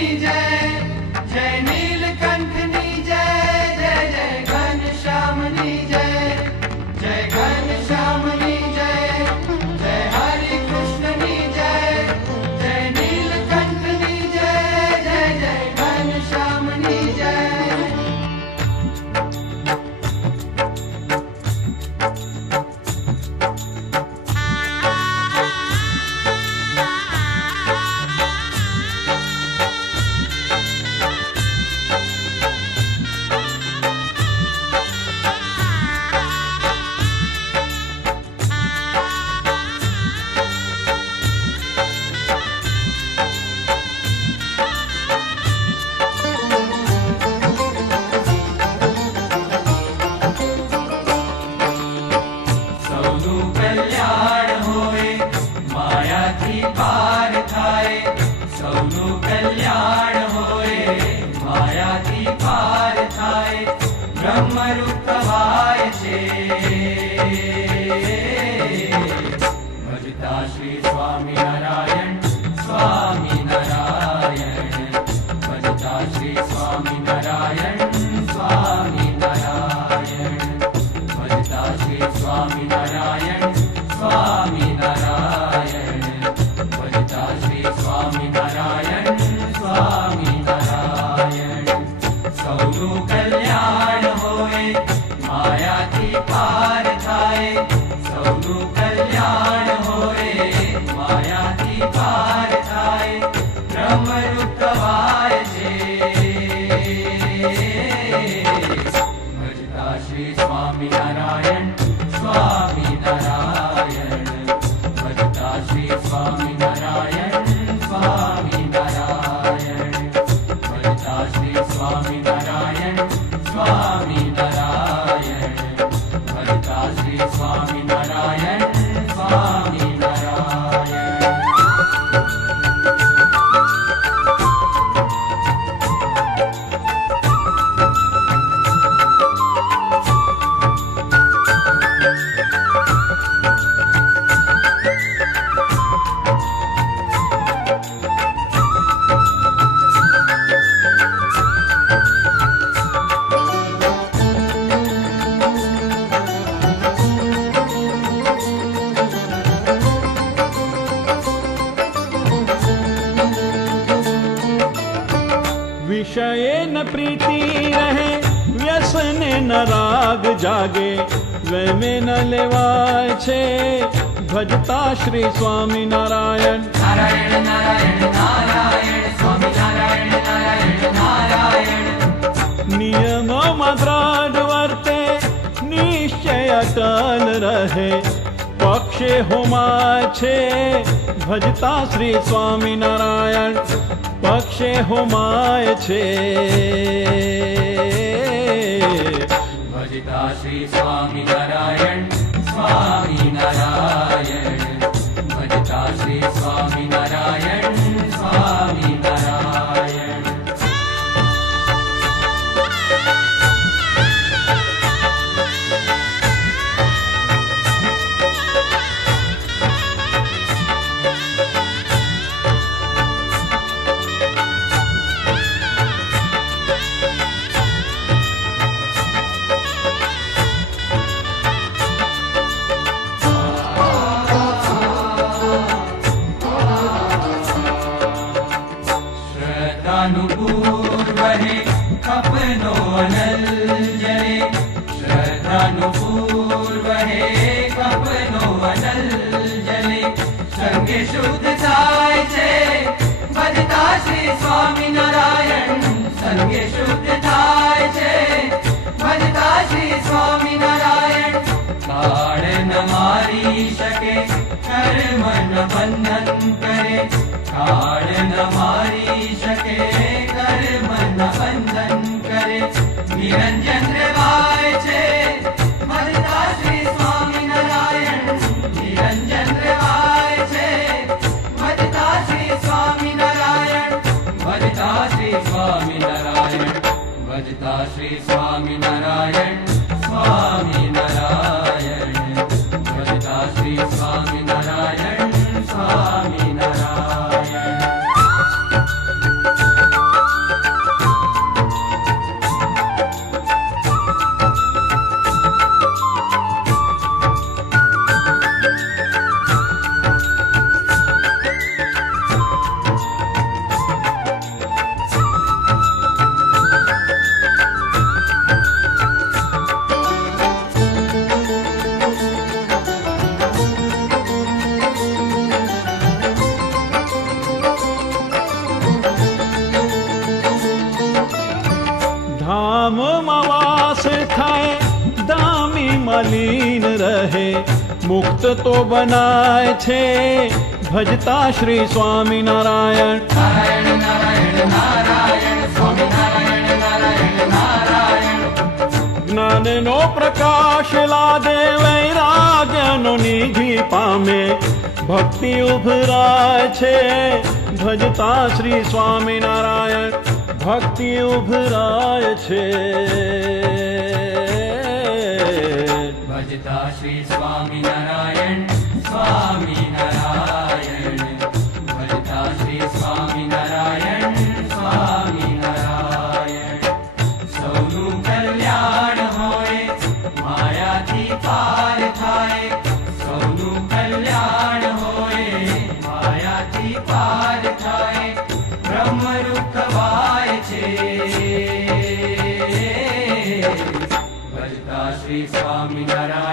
श्यामनी जय, जय नीलकंठनी जय, जय जय घन श्यामनी जय, जय घन श्यामनी जय, जय हरि कृष्णनी जय, जय नीलकंठनी जय, जय जय घन श्यामनी जय। भजता श्री स्वामी नारायण स्वामी नारायण, भजता श्री स्वामी नारायण स्वामी नारायण, भजता श्री स्वामी नारायण स्वामी नारायण, भजता श्री स्वामी नारायण स्वामी नारायण। सौनु कल्याण होए माया थी पार थाए, सौनु कल्याण होए माया थी पार थाए, ब्रह्म रुकवाय छे। भजता श्री स्वामी नारायण स्वामी नारायण, भजता श्री स्वामी नारायण स्वामी नारायण, भजता श्री स्वामी नारायण स्वामी नारायण, भजता श्री स्वामी नारायण स्वामी नारायण। विषये न प्रीति रहे, व्यसने न राग जागे, वे में न लेवाय छे, भजता श्री स्वामी नारायण। नारायण नारायण नारायण स्वामी नारायण नारायण नारायण। नियमों द्रढ़ वर्ते, निश्चय अटल रहे, पक्षे होमाय छे, भजता श्री स्वामी नारायण, पक्षे होमाय छे। भजता श्री स्वामी नारायण स्वामी नारायण, भजता श्री स्वामी नारायण स्वामी नारायण। श्रद्धानुपूर्व है अपनो अनल जले, श्रद्धानुपूर्व है अपनो अनल जले, संगे शुद्ध थाय छे, भजता श्री स्वामी नारायण, संगे शुद्ध थाय छे, भजता श्री स्वामी नारायण। काळ न मारी शके, कर्म न बंधन करे, काळ न मारी शके, कर्म न बंधन करे, निरंजन रेवाय छे, भजता श्री स्वामी नारायण, निरंजन रेवाय छे, भजता श्री स्वामी नारायण, भजता श्री स्वामी नारायण, भजता श्री स्वामी नारायण स्वामी नारायण, भजता श्री स्वामी नारायण स्वामी नारायण। સદા લીન રહે, મુક્ત તો બનાય છે ભજતા શ્રી સ્વામિનારાયણ. નારાયણ નારાયણ નારાયણ સ્વામી નારાયણ નારાયણ નારાયણ. જ્ઞાનનો પ્રકાશ લાદે, વૈરાગ્યનો નિધિ પામે, ભક્તિ ઉભરાય છે ભજતા શ્રી સ્વામિનારાયણ. ભક્તિ ઉભરાય છે ભજતા શ્રી સ્વામિનારાયણ સ્વામિનારાયણ. ભજતા શ્રી સ્વામિનારાયણ સ્વામિનારાયણ. સૌનું કલ્યાણ હોય, માયાથી પાર થાય. સૌનું કલ્યાણ હોય, માયાથી પાર થાય. બ્રહ્મરૂપ કવાય છે ભજતા શ્રી સ્વામિનારાયણ